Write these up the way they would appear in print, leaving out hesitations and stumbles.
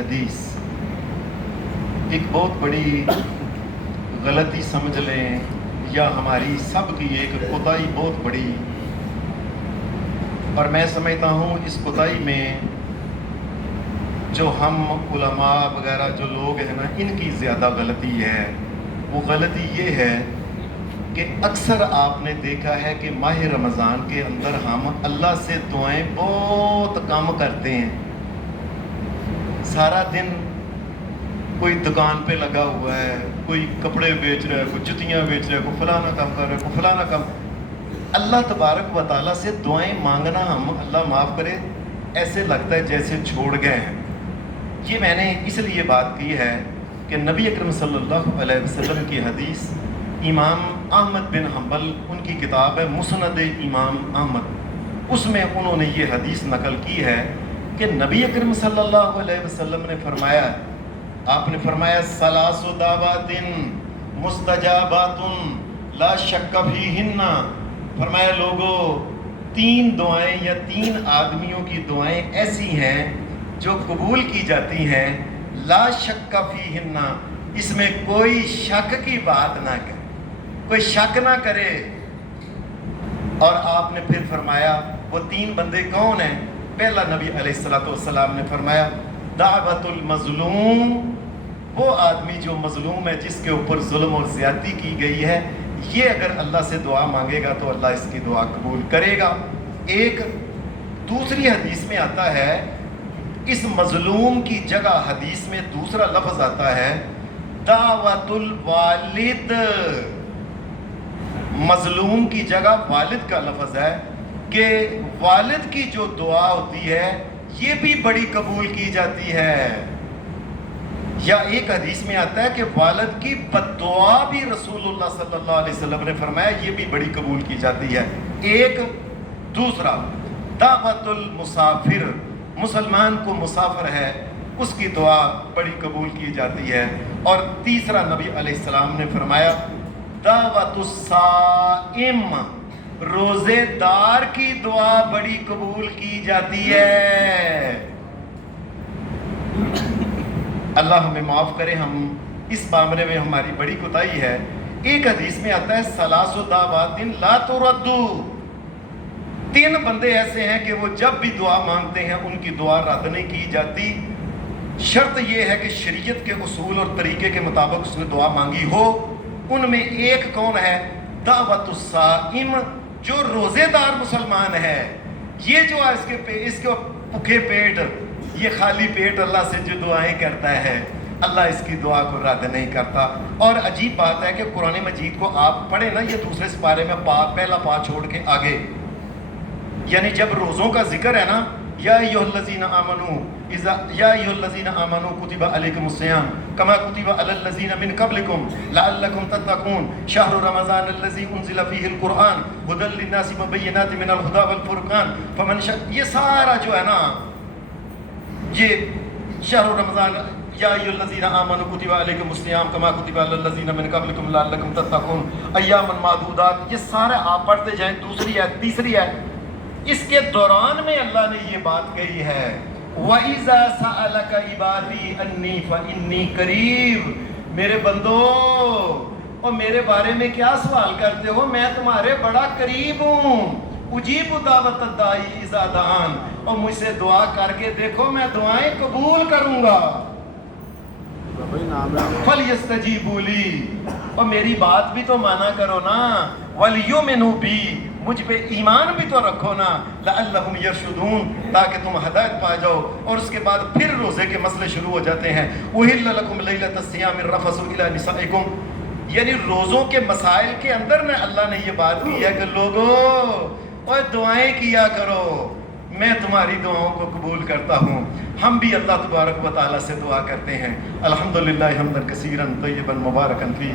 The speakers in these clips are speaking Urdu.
حدیث ایک بہت بڑی غلطی سمجھ لیں یا ہماری سب کی ایک کوتاہی بہت بڑی، اور میں سمجھتا ہوں اس کوتاہی میں جو ہم علماء وغیرہ جو لوگ ہیں نا، ان کی زیادہ غلطی ہے۔ وہ غلطی یہ ہے کہ اکثر آپ نے دیکھا ہے کہ ماہ رمضان کے اندر ہم اللہ سے دعائیں بہت کم کرتے ہیں۔ سارا دن کوئی دکان پہ لگا ہوا ہے، کوئی کپڑے بیچ رہا ہے، کوئی جتیاں بیچ رہا ہے، کوئی فلانا کام کر رہا ہے، کوئی فلانا کام۔ اللہ تبارک و تعالیٰ سے دعائیں مانگنا ہم اللہ معاف کرے ایسے لگتا ہے جیسے چھوڑ گئے ہیں۔ یہ میں نے اس لیے بات کی ہے کہ نبی اکرم صلی اللہ علیہ وسلم کی حدیث امام احمد بن حنبل ان کی کتاب ہے مسند امام احمد، اس میں انہوں نے یہ حدیث نقل کی ہے کہ نبی اکرم صلی اللہ علیہ وسلم نے فرمایا، آپ نے فرمایا ثلاث دعوات مستجابات لا شک فیہن، فرمایا لوگو تین دعائیں یا تین آدمیوں کی دعائیں ایسی ہیں جو قبول کی جاتی ہیں، لا شک فیہن، اس میں کوئی شک کی بات نہ کرے، کوئی شک نہ کرے۔ اور آپ نے پھر فرمایا وہ تین بندے کون ہیں؟ پہلا نبی علیہ السلام نے فرمایا دعوت المظلوم، وہ آدمی جو مظلوم ہے، جس کے اوپر ظلم اور زیادتی کی گئی ہے، یہ اگر اللہ سے دعا مانگے گا تو اللہ اس کی دعا قبول کرے گا۔ ایک دوسری حدیث میں آتا ہے، اس مظلوم کی جگہ حدیث میں دوسرا لفظ آتا ہے دعوت الوالد، مظلوم کی جگہ والد کا لفظ ہے کہ والد کی جو دعا ہوتی ہے یہ بھی بڑی قبول کی جاتی ہے۔ یا ایک حدیث میں آتا ہے کہ والد کی بددعا بھی رسول اللہ صلی اللہ علیہ وسلم نے فرمایا یہ بھی بڑی قبول کی جاتی ہے۔ ایک دوسرا دعوت المسافر، مسلمان کو مسافر ہے اس کی دعا بڑی قبول کی جاتی ہے۔ اور تیسرا نبی علیہ السلام نے فرمایا دعوت الصائم، روزے دار کی دعا بڑی قبول کی جاتی ہے۔ اللہ ہمیں معاف کرے، ہم اس معاملے میں ہماری بڑی کوتاہی ہے۔ ایک حدیث میں آتا ہے ثلاث دعوات لا ترد، تین بندے ایسے ہیں کہ وہ جب بھی دعا مانگتے ہیں ان کی دعا رد نہیں کی جاتی، شرط یہ ہے کہ شریعت کے اصول اور طریقے کے مطابق اس نے دعا مانگی ہو۔ ان میں ایک کون ہے؟ دعوت الصائم، جو روزے دار مسلمان ہے، یہ جو ہے اس کے بھوکے پیٹ، یہ خالی پیٹ اللہ سے جو دعائیں کرتا ہے اللہ اس کی دعا کو رد نہیں کرتا۔ اور عجیب بات ہے کہ قرآن مجید کو آپ پڑھیں نا، یہ دوسرے سپارے میں پہلا پا چھوڑ کے آگے، یعنی جب روزوں کا ذکر ہے نا، یا ایھا الذین آمنوا کتب علیکم الصیام کما کتب علی الذین من قبلکم لعلکم تتقون شہر رمضان الذی انزل فیہ القرآن ھدی للناس وبینات من الھدی والفرقان فمن یہ سارا جو ہے نا، یہ شہر رمضان یا ایھا الذین آمنوا کتب علیکم الصیام کما کتب علی الذین من قبلکم لعلکم تتقون ایاما معدودات، یہ سارے آپ پڑھتے جائیں۔ دوسری ہے، تیسری ہے، اس کے دوران میں اللہ نے یہ بات کہی ہے وَإِذَا سَأَلَكَ عِبَادِي أَنِّي فَإِنِّي قَرِيبٌ، میرے بندو اور میرے بارے میں کیا سوال کرتے ہو، میں تمہارے بڑا قریب ہوں، اجیب دعوت الداعی اذا دعان، اور مجھ سے دعا کر کے دیکھو میں دعائیں قبول کروں گا۔ فَلْيَسْتَجِيبُوا لِي، اور میری بات بھی تو مانا کرو نا، وَلْيُؤْمِنُوا بِي، مجھ پہ ایمان بھی تو رکھو نا، لعلہم یرشدون، تاکہ تم ہدایت پا جاؤ۔ اور اس کے بعد پھر روزے کے مسئلے شروع ہو جاتے ہیں، احل لکم لیلۃ الصیام الرفث الی نسائکم، یعنی روزوں کے مسائل کے اندر میں اللہ نے یہ بات کی ہے کہ لوگوں اور دعائیں کیا کرو، میں تمہاری دعاؤں کو قبول کرتا ہوں۔ ہم بھی اللہ تبارک و تعالیٰ سے دعا کرتے ہیں، الحمدللہ حمدا کثیرا طیبا مبارکا فیہ،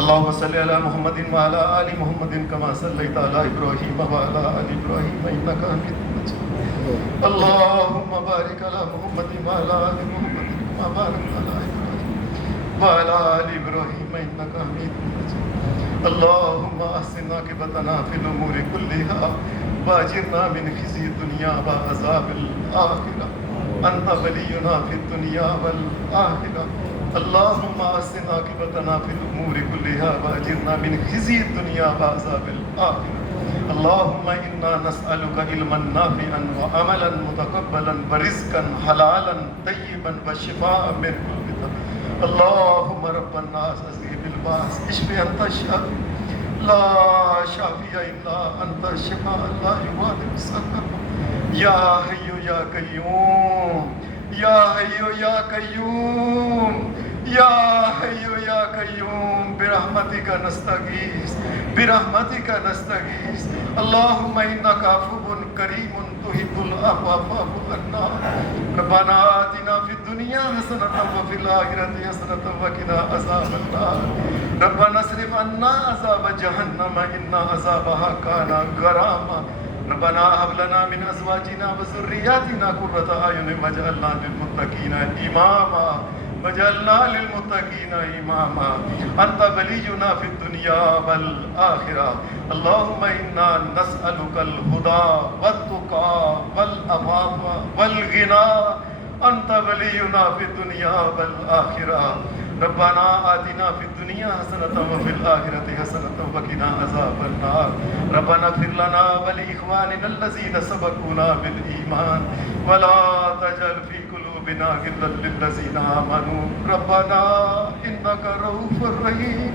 اللہم صلی علی محمد وعلی آل محمد کما صلیت علی ابراہیم وعلی آل ابراہیم انک حمید مجید، اللہم بارک علی محمد وعلی آل محمد کما بارکت علی ابراہیم وعلی آل ابراہیم انک حمید مجید، اللہم احسن عاقبتنا فی الامور کلھا واجرنا من خزی الدنیا وعذاب الآخرہ۔ انت ولینا فی الدنیا والآخرہ اللہم احسن عاقبتنا فی الامور کلہا واجرنا من خزی الدنیا وعذاب الآخرہ اللہم انا نسألک علما نافعا وعملا متقبلا ورزقا حلالا طیبا وشفاء من کل داء اللہم رب الناس اذهب الباس اشف انت الشافی لا شافی الا انت الشفاء لا یغادر سقما یا حی یا قیوم یا حی یا قیوم یا حی یا قیوم برحمتک نستغیث برحمتک نستغیث اللہم انک عفو کریم تحب العفو فاعف عنا ربنا آتنا فی الدنیا حسنۃ وفی الآخرۃ حسنۃ وقنا عذاب النار ربنا اصرف عنا عذاب جہنم ان عذابها کان غراما ربنا هب لنا من ازواجنا وذرياتنا قرة اعين واجعلنا للمتقين اماما وجعلنا للمتقين اماما انت ولينا في الدنيا والاخره اللهم انا نسالك الهدى والتقى والعفاف والغنى انت ولينا في الدنيا والاخره ربنا آتنا في الدنيا حسنة وفي الآخرة حسنة وقنا عذاب النار ربنا اغفر لنا ولإخواننا الذين سبقونا بالإيمان ولا تجعل في قلوبنا غلا للذين آمنوا ربنا إنك رؤوف رحيم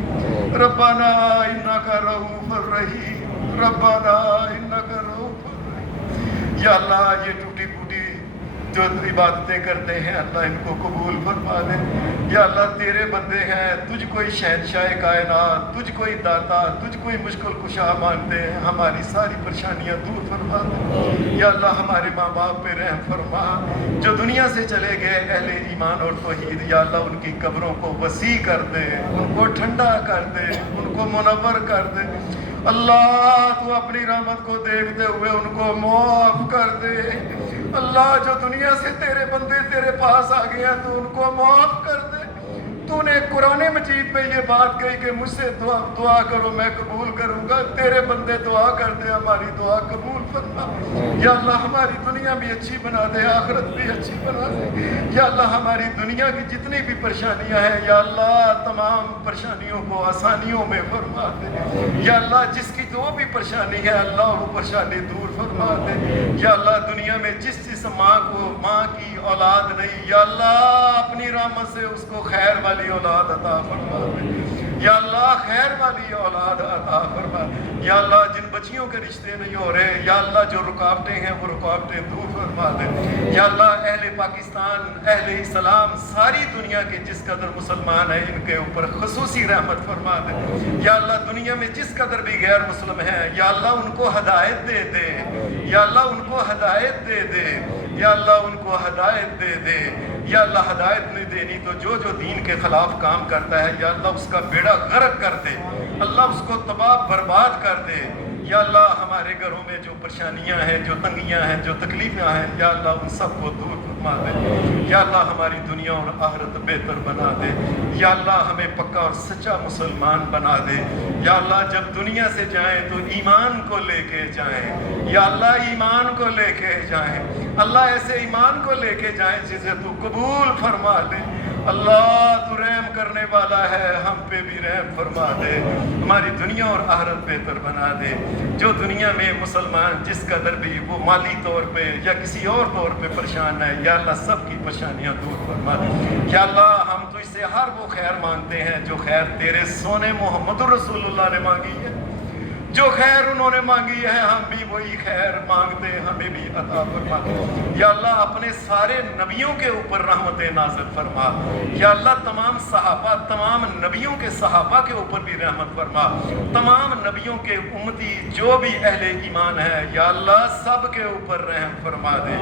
ربنا إنك رؤوف رحيم ربنا إنك رؤوف رحيم یا اللہ یہ ٹوٹی پھوٹی جو عبادتیں کرتے ہیں اللہ ان کو قبول فرما دے یا اللہ تیرے بندے ہیں تجھ کوئی شہنشاہ کائنات تجھ کوئی داتا تجھ کوئی مشکل کشا مانتے ہیں ہماری ساری پریشانیاں دور فرما دے یا اللہ ہمارے ماں باپ پہ رحم فرما جو دنیا سے چلے گئے اہل ایمان اور توحید یا اللہ ان کی قبروں کو وسیع کر دے ان کو ٹھنڈا کر دے ان کو منور کر دے اللہ تو اپنی رحمت کو دیکھتے ہوئے ان کو معاف کر دے اللہ جو دنیا سے تیرے بندے تیرے پاس آ گئے ہیں تو ان کو معاف کر دے تو نے قرآن مجید میں یہ بات کہی کہ مجھ سے دعا کرو میں قبول کروں گا تیرے بندے دعا کر دے ہماری دعا قبول فرما یا اللہ ہماری دنیا بھی اچھی بنا دے آخرت بھی اچھی بنا دے یا اللہ ہماری دنیا کی جتنی بھی پریشانیاں ہیں یا اللہ تمام پریشانیوں کو آسانیوں میں فرما دے یا اللہ جس کی جو بھی پریشانی ہے اللہ وہ پریشانی دور فرما دے یا اللہ دنیا میں جس ماں کی اولاد نہیں یا اللہ اپنی رحمت سے اس کو خیر والی اولاد عطا فرما دے یا اللہ خیر والی اولاد عطا فرما یا اللہ جن بچیوں کے رشتے نہیں ہو رہے یا اللہ جو رکاوٹیں ہیں وہ رکاوٹیں دور فرما دے یا اللہ اہل پاکستان اہل اسلام ساری دنیا کے جس قدر مسلمان ہیں ان کے اوپر خصوصی رحمت فرما دے یا اللہ دنیا میں جس قدر بھی غیر مسلم ہیں یا اللہ ان کو ہدایت دے دے یا اللہ ان کو ہدایت دے دے یا اللہ ان کو ہدایت دے دے یا اللہ ہدایت نہیں دینی تو جو دین کے خلاف کام کرتا ہے یا اللہ اس کا بیڑا غرق کر دے اللہ اس کو تباہ برباد کر دے یا اللہ ہمارے گھروں میں جو پریشانیاں ہیں جو تنگیاں ہیں جو تکلیفیں ہیں یا اللہ ان سب کو دور فرما دے یا اللہ ہماری دنیا اور آخرت بہتر بنا دے یا اللہ ہمیں پکا اور سچا مسلمان بنا دے یا اللہ جب دنیا سے جائیں تو ایمان کو لے کے جائیں یا اللہ ایمان کو لے کے جائیں اللہ ایسے ایمان کو لے کے جائیں جسے تو قبول فرما دے اللہ تو رحم کرنے والا ہے ہم پہ بھی رحم فرما دے ہماری دنیا اور آخرت بہتر بنا دے جو دنیا میں مسلمان جس قدر بھی وہ مالی طور پہ یا کسی اور طور پہ پریشان ہے یا اللہ سب کی پریشانیاں دور فرما دے یا اللہ ہم تو اس سے ہر وہ خیر مانگتے ہیں جو خیر تیرے سونے محمد رسول اللہ نے مانگی ہے جو خیر انہوں نے مانگی ہے ہم بھی وہی خیر مانگتے ہیں ہمیں بھی عطا فرما یا اللہ اپنے سارے نبیوں کے اوپر رحمت نازل فرما یا اللہ تمام صحابہ تمام نبیوں کے صحابہ کے اوپر بھی رحمت فرما تمام نبیوں کے امتی جو بھی اہل ایمان ہے یا اللہ سب کے اوپر رحم فرما دے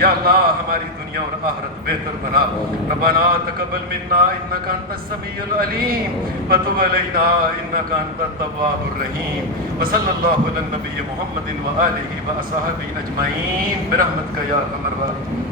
یا اللہ ہماری دنیا اور آخرت بہتر بنا ربنا تقبل منا انک انت السمیع العلیم وتب علینا انک انت التواب الرحیم وصلی اللہ علی النبی محمد و آلہ و اصحابہ اجمعین برحمتک یا ارحم الراحمین.